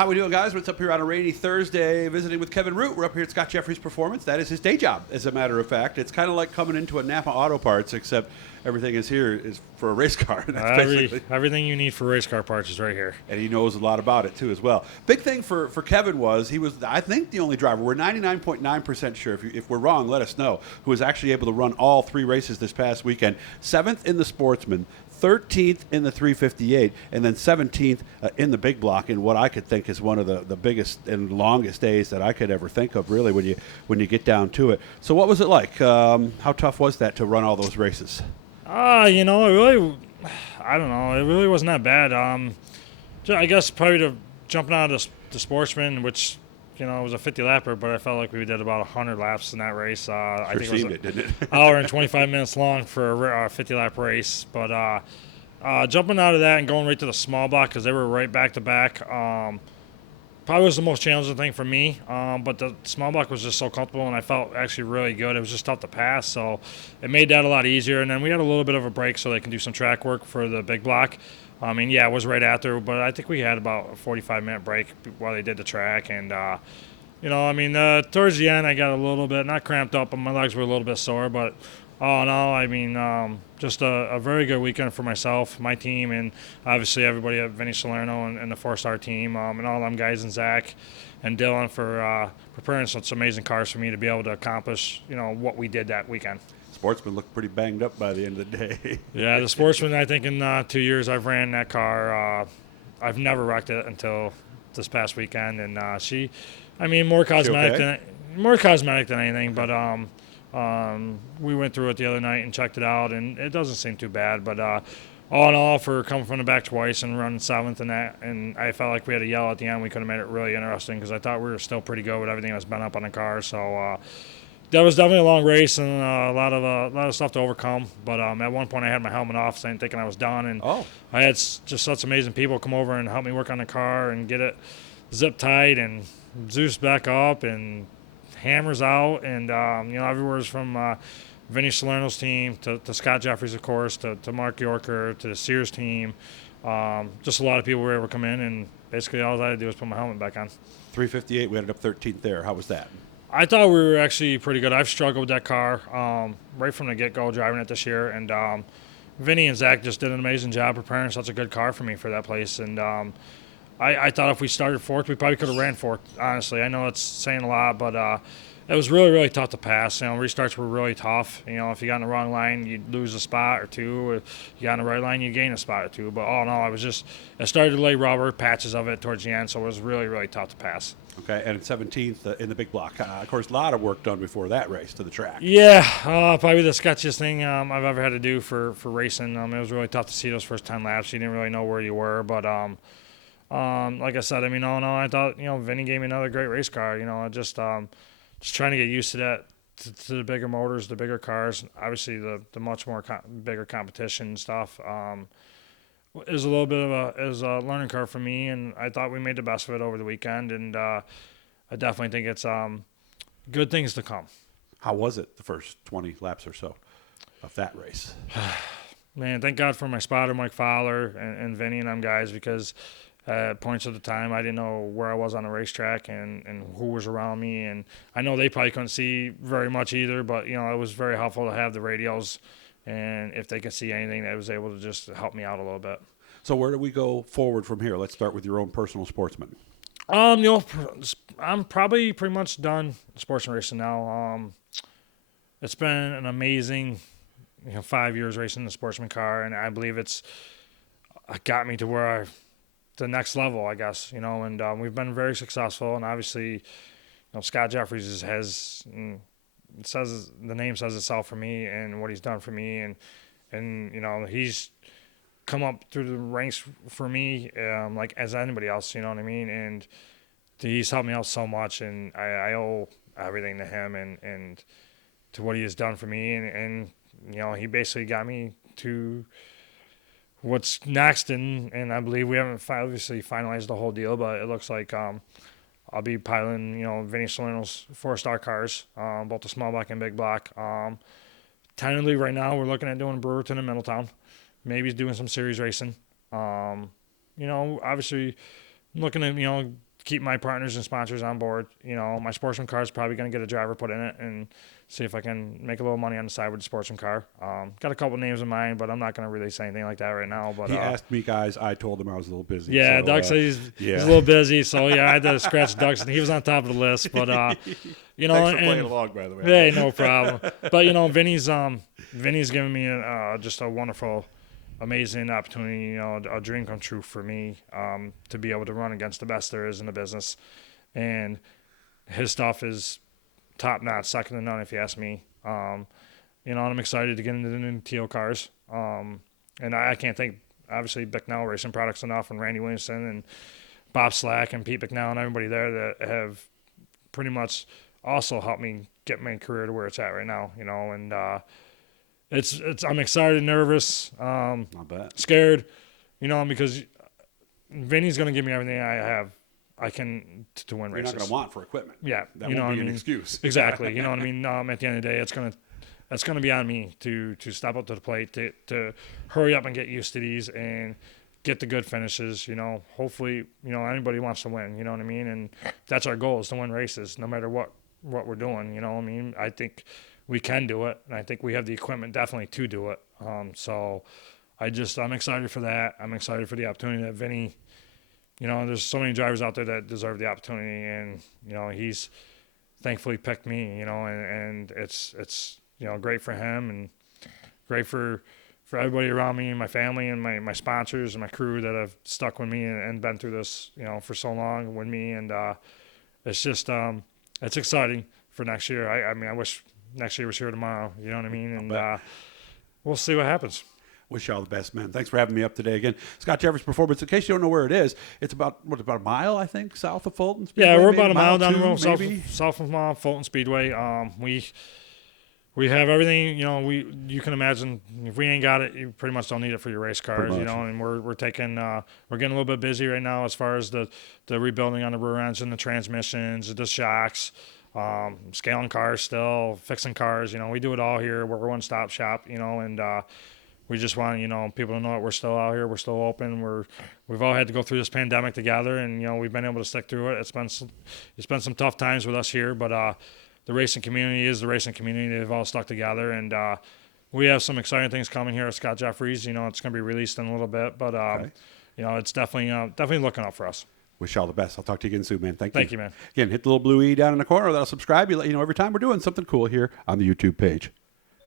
How we doing, guys? What's up here on a rainy Thursday? Visiting with Kevin Root. We're up here at Scott Jeffrey's Performance. That is his day job, as a matter of fact. It's kind of like coming into a Napa Auto Parts, except everything is here is for a race car. That's everything you need for race car parts is right here. And he knows a lot about it, too, as well. Big thing for Kevin was he was, I think, the only driver. We're 99.9% sure. If we're wrong, let us know. Who was actually able to run all three races this past weekend. 7th in the Sportsman, 13th in the 358, and then 17th in the big block in what I could think is one of the biggest and longest days that I could ever think of, really, when you get down to it. So what was it like? How tough was that to run all those races? I don't know. It really wasn't that bad. I guess probably jumping out of the Sportsman, which it was a 50-lapper, but I felt like we did about 100 laps in that race. I think it was didn't it? hour and 25 minutes long for a 50-lap race. But jumping out of that and going right to the small block because they were right back-to-back probably was the most challenging thing for me. But the small block was just so comfortable, and I felt actually really good. It was just tough to pass, so it made that a lot easier. And then we had a little bit of a break so they can do some track work for the big block. It was right after, but I think we had about a 45-minute break while they did the track. And, towards the end, I got a little bit, not cramped up, but my legs were a little bit sore. But all in all, just a very good weekend for myself, my team, and obviously everybody at Vinny Salerno and the 4-star team, and all them guys and Zach and Dylan for preparing such amazing cars for me to be able to accomplish, what we did that weekend. Sportsman looked pretty banged up by the end of the day. Yeah, the Sportsman, I think in 2 years I've ran that car. I've never wrecked it until this past weekend. And more cosmetic than anything. But we went through it the other night and checked it out, and it doesn't seem too bad. But all in all, for coming from the back twice and running 7th and I felt like we had a yell at the end. We could have made it really interesting because I thought we were still pretty good with everything that's been up on the car. So that was definitely a long race and a lot of stuff to overcome. But at one point, I had my helmet off, thinking I was done. And I had just such amazing people come over and help me work on the car and get it zip tight and Zeus back up and hammers out. And everywhere's from Vinny Salerno's team to Scott Jeffries, of course, to Mark Yorker, to the Sears team. Just a lot of people were able to come in, and basically all I had to do was put my helmet back on. 358, we ended up 13th there. How was that? I thought we were actually pretty good. I've struggled with that car right from the get-go driving it this year. And Vinny and Zach just did an amazing job preparing such a good car for me for that place. And I thought if we started 4th, we probably could have ran 4th, honestly. I know it's saying a lot, but it was really, really tough to pass. Restarts were really tough. If you got in the wrong line, you'd lose a spot or two. If you got in the right line, you'd gain a spot or two. But all in all, it started to lay rubber patches of it towards the end, so it was really, really tough to pass. Okay, and 17th in the big block. Of course, a lot of work done before that race to the track. Yeah, probably the sketchiest thing I've ever had to do for racing. It was really tough to see those first 10 laps. You didn't really know where you were. But like I said, all in all, I thought, Vinny gave me another great race car. Just trying to get used to that, to the bigger motors, the bigger cars. Obviously, the much more bigger competition stuff. It was a little bit of a learning curve for me, and I thought we made the best of it over the weekend. And I definitely think it's good things to come. How was it the first 20 laps or so of that race? Man, thank God for my spotter, Mike Fowler, and Vinny and them guys, because at points of the time, I didn't know where I was on the racetrack and who was around me. And I know they probably couldn't see very much either, but, it was very helpful to have the radios. And if they could see anything, they was able to just help me out a little bit. So where do we go forward from here? Let's start with your own personal Sportsman. I'm probably pretty much done sportsman racing now. It's been an amazing 5 years racing the sportsman car, and I believe it's got me to where the next level, I guess, and we've been very successful. And obviously, Scott Jeffries has, says the name says itself for me and what he's done for me, and he's come up through the ranks for me like as anybody else, you know what I mean? And he's helped me out so much, and I owe everything to him and to what he has done for me, and he basically got me to what's next, and I believe we haven't obviously finalized the whole deal, but it looks like I'll be piloting, Vinny Salerno's 4-star cars, both the small block and big block. Tentatively right now, we're looking at doing Brewerton and Middletown, maybe doing some series racing. Obviously looking at, keep my partners and sponsors on board. You know, my sportsman car is probably going to get a driver put in it and see if I can make a little money on the side with the sportsman car. Got a couple names in mind, but I'm not going to release anything like that right now. But He asked me, guys. I told him I was a little busy. yeah, so, Doug said he's a little busy, so yeah, I had to scratch Doug's. He was on top of the list, but you know, Thanks for playing along, by the way. Hey, no problem. But you know, Vinny's given me just a wonderful, amazing opportunity. You know, a dream come true for me to be able to run against the best there is in the business, and his stuff is top notch, second to none, if you ask me. You know, and I'm excited to get into the new Teal cars. And I can't thank, obviously, Bicknell Racing Products enough, and Randy Williamson, and Bob Slack, and Pete Bicknell, and everybody there that have pretty much also helped me get my career to where it's at right now. You know, and I'm excited, nervous, Not bad. scared. You know, because Vinny's going to give me everything I can to win You're races. not going to want for equipment. Yeah, That you know won't what be I an mean? excuse. Exactly. You know what I mean? At the end of the day, it's gonna be on me to step up to the plate, to hurry up and get used to these and get the good finishes. You know, hopefully, you know, anybody wants to win. You know what I mean? And that's our goal, is to win races, no matter what we're doing. You know what I mean? I think we can do it, and I think we have the equipment definitely to do it. So I'm excited for that. I'm excited for the opportunity that Vinny. You know, there's so many drivers out there that deserve the opportunity, and you know, he's thankfully picked me. You know, and it's you know, great for him and great for everybody around me and my family and my sponsors and my crew that have stuck with me and been through this, you know, for so long with me. And it's just it's exciting for next year. I mean, I wish next year was here tomorrow. You know what I mean? And we'll see what happens. Wish you all the best, man. Thanks for having me up today again. Scott Jeffers Performance. In case you don't know where it is, it's about a mile, I think, south of Fulton Speedway. Yeah, we're maybe? about a mile down the two, road, maybe? south of Fulton Speedway. We have everything. You know, you can imagine if we ain't got it, you pretty much don't need it for your race cars. You know, and we're getting a little bit busy right now as far as the rebuilding on the rear engine, the transmissions, the shocks. Scaling cars still, fixing cars. You know, we do it all here. We're a one-stop shop. You know, and we just want, you know, people to know that we're still out here. We're still open. We've all had to go through this pandemic together, and you know, we've been able to stick through it. It's been some tough times with us here, but the racing community is the racing community. They've all stuck together, and we have some exciting things coming here at Scott Jeffries. You know, it's going to be released in a little bit, but you know, it's definitely looking up for us. Wish you all the best. I'll talk to you again soon, man. Thank you. Thank you, man. Again, hit the little blue E down in the corner. That'll subscribe. You let you know every time we're doing something cool here on the YouTube page.